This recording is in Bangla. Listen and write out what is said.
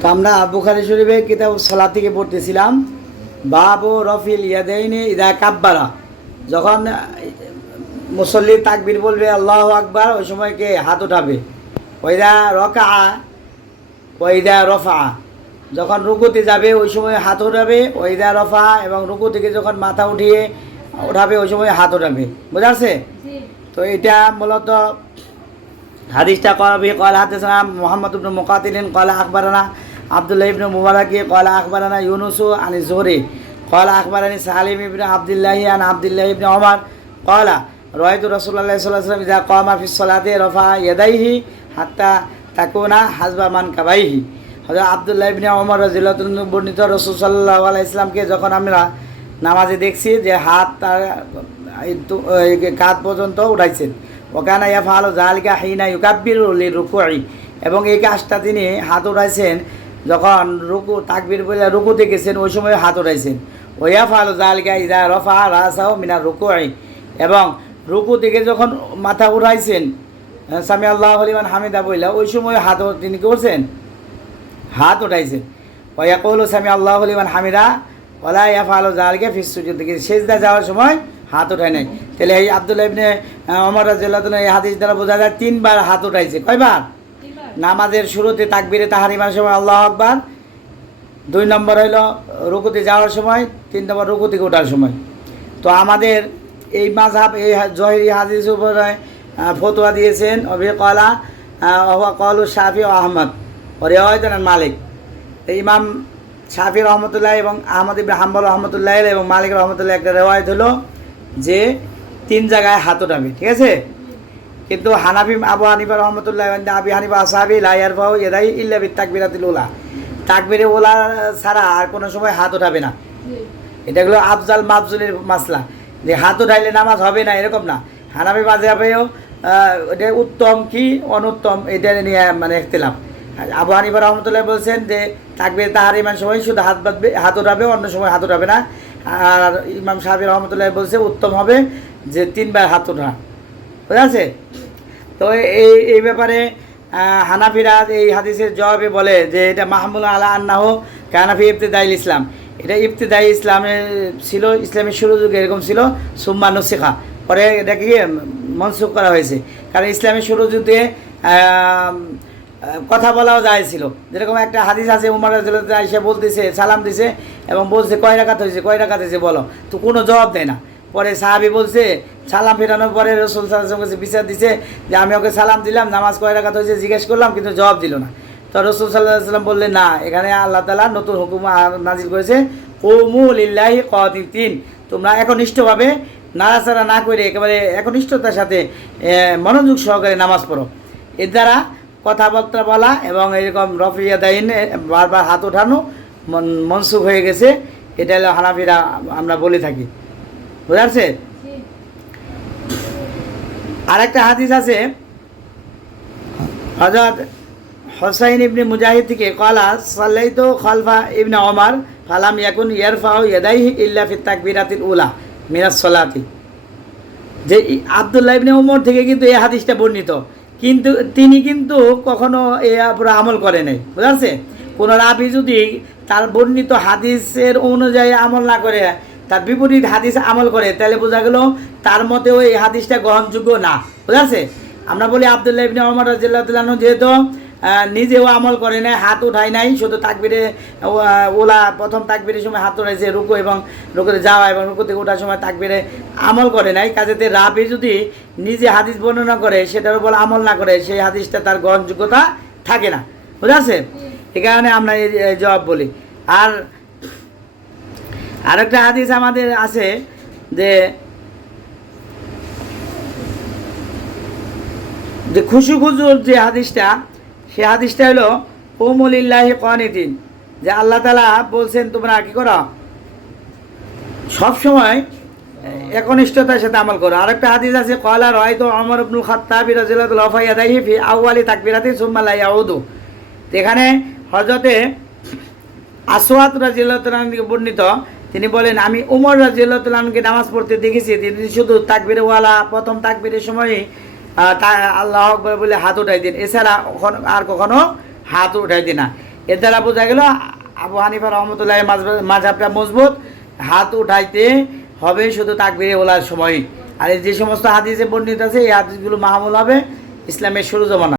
তো আমরা বুখারী শরীফে কিতাব সালাত থেকে পড়তেছিলাম, বাবু রফিল ইয়াদাইনি ইদা কাব্বারা, যখন মুসল্লি তাকবীর বলবে আল্লাহু আকবার, ওই সময় কে হাত উঠাবে। ওইদা রকা, ওইদা রফা, যখন রুকুতে যাবে ওই সময় হাত উঠাবে। ওইদা রফা, এবং রুকু থেকে যখন মাথা উঠিয়ে উঠাবে ওই সময় হাত উঠাবে। বোঝা যাচ্ছে? তো এটা মূলত হাদিসটা করাবি। কলা হাদিসনা মুহাম্মদ ইবনে মুকাতিলিন কলা আখবারানা আব্দুল্লাহ ইবনে মুবারাকি কলা আখবারানা ইউনুসু আনি জুহরি কলা আখবারানি সালিম ইবনে আব্দুল্লাহি আন আব্দুল্লাহ ইবনে ওমর কলা রাআইতু রাসূলুল্লাহ সাল্লাল্লাহু আলাইহি ওয়াসাল্লাম ইযা কামা ফিস সালাতি রাফা ইয়াদাইহি হাত্তা তাকুনা হাসবা মানকাবাইহি। হযরত আব্দুল্লাহ ইবনে ওমর রাদিয়াল্লাহু আনহু বর্ণিত, রাসূল সাল্লাল্লাহু আলাইহি ওয়াসাল্লামকে যখন আমরা নামাজে দেখছি যে হাত তার কাঁধ পর্যন্ত উঠাইছেন। ওকানা ইয়াফআলু যালিকা হিনা ইউকাব্বিরু লিরুকুই, এবং এই কাজটা তিনি হাত উঠাইছেন যখন রুকু তাকবীর বলে রুকুতে গেছেন ওই সময় হাত উঠাইছেন। ওয়াফআলু যালিকা ইযা রাফা রাসাহু মিনার রুকুই, এবং রুকু থেকে যখন মাথা উঠাইছেন সামি আল্লাহু লিমান হামিদা বইলা ওই সময় হাত তিনি করছেন, হাত উঠাইছেন। ওয়ায়াকুলু সামি আল্লাহু লিমান হামিদা ওয়ালা ইয়াফআলু যালিকা ফিস সুজুদ, থেকে সেজদা যাওয়ার সময় হাত উঠায় নাই। তাহলে এই আব্দুল্লাহ ইবনে ওমর রাদিয়াল্লাহু আনহু এই হাদিস দ্বারা বোঝা যায় 3 বার হাত উঠাইছে। কয়বার? নামাজের শুরুতে তাকবীরে তাহরিমার সময় আল্লাহু আকবার, 2 নম্বর হইল রুকুতে যাওয়ার সময়, 3 নম্বর রুকু থেকে ওঠার সময়। তো আমাদের এই মাযহাব এই জহিরি হাদিস উপরে ফতোয়া দিয়েছেন অবি কলা কলু শাফি ও আহমদ ও রিওয়ায়াতুন মালিক। ইমাম শাফি রহমতুল্লাহ এবং আহমদ ইবনে হাম্বল রহমতুল্লাহ এবং মালিক রহমতুল্লাহ একটা রেওয়ায়ত হলো যে 3 জায়গায় হাত উঠাবে। ঠিক আছে? কিন্তু হানাফি আবু হানিফা রহমতুল্লাহ আবি হানিফা আসহাবি লা ইয়ারফাউ ইয়াদাই ইল্লা বিতাকবিরাতিল উলা, তাকবীরে উলা ছাড়া আর কোনো সময় হাত উঠাবে না। এটা হলো আফজাল মাফজুলের মাসলা, যে হাত উঠাইলে নামাজ হবে না এরকম না। হানাফি মাযহাবেও এটা উত্তম কি অনুত্তম এটা নিয়ে মানে ইখতিলাফ। আবু হানিফা রহমতুল্লাহ বলছেন যে তাকবীর তাহরিমার সময় শুধু হাত উঠাবে, অন্য সময় হাত উঠাবে না। আর ইমাম শাফি রহমতুল্লাহ বলছে উত্তম হবে যে 3 বার হাত ওঠা। বুঝা আছে? তো এই ব্যাপারে হানাফিরা এই হাদিসের জবাবে বলে যে এটা মাহমুল আলা আন্নাহু কানাফি ইবতিদাইল ইসলাম, এটা ইবতিদাই ইসলামে ছিল, ইসলামের শুরু যুগে এরকম ছিল, সুম্মা নুসিখা, পরে এটাকে মনসুখ করা হয়েছে। কারণ ইসলামের শুরু যুগে কথা বলাও যায় ছিল। যেরকম একটা হাদিস আছে, উমর রাদিয়াল্লাহু আনহু এসে বলতেছে, সালাম দিছে এবং বলছে কয় রাকাত হয়েছে বলো, তো কোনো জবাব দেয় না। পরে সাহাবী বলছে, সালাম ফেরানোর পরে রাসূল সাল্লাল্লাহু আলাইহি ওয়াসাল্লাম বিচার দিছে যে আমি ওকে সালাম দিলাম, নামাজ কয় রাকাত হয়েছে জিজ্ঞেস করলাম কিন্তু জবাব দিল না। তো রাসূল সাল্লাল্লাহু আলাইহি ওয়াসাল্লাম বললেন না, এখানে আল্লাহ তাআলা নতুন হুকুম নাজিল করেছে, কুমু লিল্লাহি কানিতিন, তোমরা একনিষ্ঠভাবে নাড়াচাড়া না করে একেবারে একনিষ্ঠতার সাথে মনোযোগ সহকারে নামাজ পড়ো। এর দ্বারা কথাবার্তা বলা এবং এরকম রফিয়া দাইন বারবার হাত ওঠানো মনসুখ হয়ে গেছে। এটা হলো হানাফিরা আমরা বলে থাকি। বুঝা যাচ্ছে? আরেকটা হাদিস আছে হযরত হুসাইন ইবনে মুজাহিদ থেকে, কলা সাল্লাইতু খালফা ইবনে ওমর ফালাম ইয়াকুন ইয়ারফাউ ইয়াদাইহি ইল্লা ফিত তাকবীরাতিল উলা মিনাস সালাতি। যে আব্দুল্লাহ ইবনে ওমর থেকে কিন্তু এই হাদিসটা বর্ণিত, কিন্তু তিনি কিন্তু কখনো এর উপরে আমল করে নাই। বুঝা যাচ্ছে? কোনো রাবি যদি তার বর্ণিত হাদিসের অনুযায়ী আমল না করে, তার বিপরীত হাদিস আমল করে, তাহলে বোঝা গেল তার মতেও এই হাদিসটা গ্রহণযোগ্য না। বুঝা যাচ্ছে? আমরা বলি আব্দুল্লাহ ইবনে ওমর রাদিয়াল্লাহু তাআলা যেহেতু নিজেও আমল করে নাই, হাত উঠায় নাই, শুধু তাকবীরে ওলা প্রথম তাকবীরের সময় হাত উঠাইছে, রুকু এবং রুকুতে যাওয়া এবং রুকু থেকে ওঠার সময় তাকবীরে আমল করে নাই। কাজেতে রাবি যদি নিজে হাদিস বর্ণনা করে সেটার উপর আমল না করে, সেই হাদিসটা তার গ্রহণযোগ্যতা থাকে না। বুঝা আছে? এই কারণে আমরা এই জবাব বলি। আর আরেকটা হাদিস আমাদের আছে যে খুশু খুজুর যে হাদিসটা, সে হাদিসটা হলো কুমুলিল্লাহি কানিতিন, যে আল্লাহ তাআলা বলছেন তোমরা কি করো, সবসময় একনিষ্ঠতার সাথে আমল করো। আরেকটা হাদিস আছে, ক্বালা রাআইতু ওমর ইবনুল খাত্তাব রাদিয়াল্লাহু আনহু ইয়াদাইহি ফি আউয়ালি তাকবীরাতি সুম্মা লা ইয়াউদু। এখানে হযরতে আসওয়াদ রাদিয়াল্লাহু আনহু থেকে বর্ণিত, তিনি বলেন আমি উমর রাদিয়াল্লাহু আনহুকে নামাজ পড়তে দেখেছি, তিনি শুধু তাকবীরে ওয়ালা প্রথম তাকবীরের সময় আল্লাহু আকবার বলে হাত উঠাই দেন, এছাড়া আর কখনো হাত উঠাইতে না। এর দ্বারা বোঝা গেল আবু হানিফা রহমতুল্লাহ মাযহাবটা মজবুত, হাত উঠাইতে হবে শুধু তাকবীরে ওলার সময়। আর এই যে সমস্ত হাদিসে বর্ণিত আছে এই হাদিসগুলো মাহমুল হবে ইসলামের শুরু জমানা।